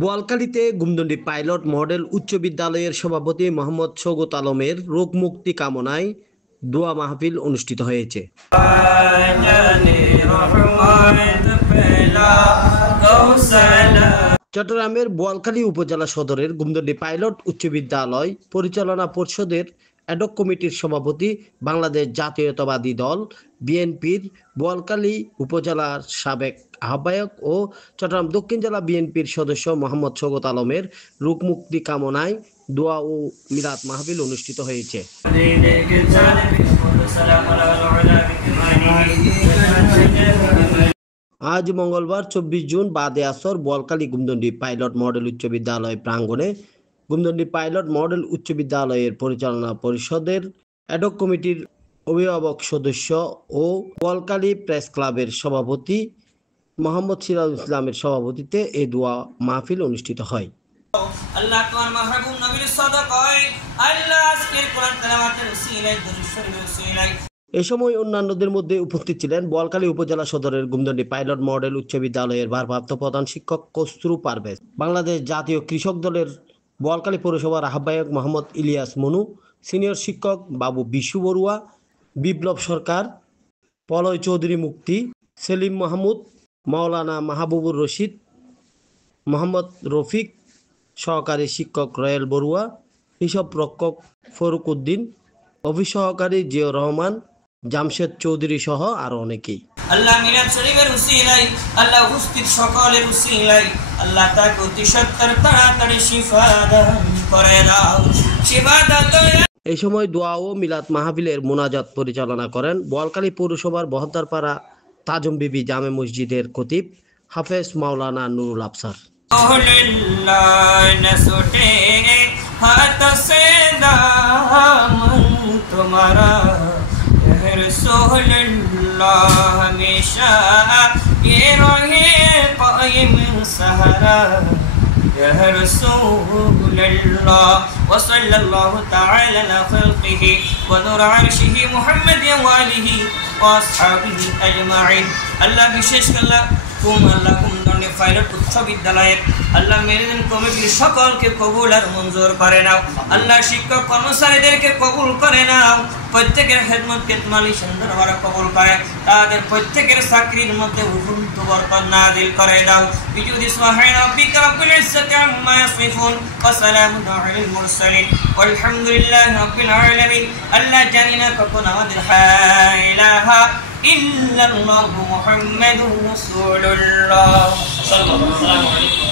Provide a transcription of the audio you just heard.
বোয়ালখালীতে গুমদণ্ডী pilot model উচ্চ বিদ্যালয়ের সভাপতি মোহাম্মদ শওকত আলমের রোগ মুক্তি কামনায় দোয়া মাহফিল অনুষ্ঠিত হয়েছে। চট্টগ্রামের বোয়ালখালী উপজেলা সদরের গুমদণ্ডী পাইলট উচ্চ বিদ্যালয় পরিচালনা পরিষদের অ্যাডক কমিটির সভাপতি, বাংলাদেশ জাতীয়তাবাদী দল বিএনপির বোয়ালখালী উপজেলার সাবেক আহ্বায়ক ও চট্টগ্রাম দক্ষিণ জেলা বিএনপির সদস্য মোহাম্মদ শওকত আলমের রোগ মুক্তি কামনায় দোয়া ও মিলাদ মাহফিল অনুষ্ঠিত হয়েছে। আজ মঙ্গলবার 24 জুন বাদে আসর বোয়ালখালী গুমদণ্ডী পাইলট মডেল উচ্চ বিদ্যালয় প্রাঙ্গণে গুমদণ্ডী পাইলট মডেল উচ্চ বিদ্যালয়ের পরিচালনা পরিষদের অ্যাডক কমিটির অভিভাবক সদস্য ও বোয়ালখালী প্রেস ক্লাবের সভাপতি মোহাম্মদ সিরাজুল ইসলামের সভাপতিত্বে এই দোয়া মাহফিল অনুষ্ঠিত হয়। আল্লাহ তোমার মাহবুব নবীর সাদাকায় আল্লাহ আজকের কোরআন তেলাওয়াতের উসিলায় দরুদ শরীফের উসিলায় এ সময় অন্যান্যদের মধ্যে উপস্থিত ছিলেন বোয়ালখালী উপজেলা সদরের গুমদণ্ডী পাইলট মডেল উচ্চ বিদ্যালয়ের ভারপ্রাপ্ত প্রধান শিক্ষক কসরু পারভেজ, বাংলাদেশ জাতীয় কৃষক দলের বোয়ালখালী পৌরসভার আহ্বায়ক মোহাম্মদ ইলিয়াস মনু, সিনিয়র শিক্ষক বাবু বিশু বড়ুয়া, বিপ্লব সরকার, পলয় চৌধুরী মুক্তি, সেলিম মাহমুদ, মাওলানা মাহবুবুর রশিদ, মোহাম্মদ রফিক, সহকারী শিক্ষক রয়েল বড়ুয়া, হিসাব রক্ষক ফরুক উদ্দিন, অফিস সহকারী জিয়র রহমান, জামশেদ চৌধুরী সহ আরো অনেকেই। আল্লাহ মিলাদ শরীফের উসিলায় আল্লাহ উপস্থিত সকলের উসিলায় আল্লাহ তাকে অতি সত্তর তাড়াতাড়ি শিফা দান করে দাও। শিফা দান। এই সময় দোয়া ও মিলাদ মাহফিলের মোনাজাত পরিচালনা করেন বোয়ালখালী পৌরসভার বহদ্দারপাড়া তাজম বিবি জামে মসজিদের খতিব হাফেজ মাওলানা নুরুল আফসার। तुम्हारा रसूल अल्लाह हमेशा ये रहे कायम सहारा या रसूल अल्लाह व सल्लल्लाहु ताला अला खल्क़िही व नूर अर्शिही मुहम्मद व आलिही व असहाबिही अजमाइन। अल्लाह विशेष अल्लाह গুমদণ্ডী পাইলট উচ্চ বিদ্যালয়ের আল্লাহ মেরিদিন কমিটির সকলকে কবুল আর মঞ্জুর করে নাও। আল্লাহ শিক্ষক কর্মচারীদেরকে কবুল করে নাও, প্রত্যেকের খেদমতকে তোমালি সুন্দরভাবে কবুল করে, তাদের প্রত্যেকের চাকরির মধ্যে উন্নত বরকত নাযিল করে দাও। বিজুদি সুবহানা রাব্বিকা রাব্বিল ইজ্জাতি আম্মা ইয়াসিফুন ওয়া সালামুন আলাল মুরসালিন ওয়ালহামদুলিল্লাহি রাব্বিল আলামিন। আল্লাহ জানি না কখন আমাদের লা ইলাহা ইল্লাল্লাহু মুহাম্মাদুর রাসূলুল্লাহ সাল্লাল্লাহু আলাইহি ওয়া সাল্লাম।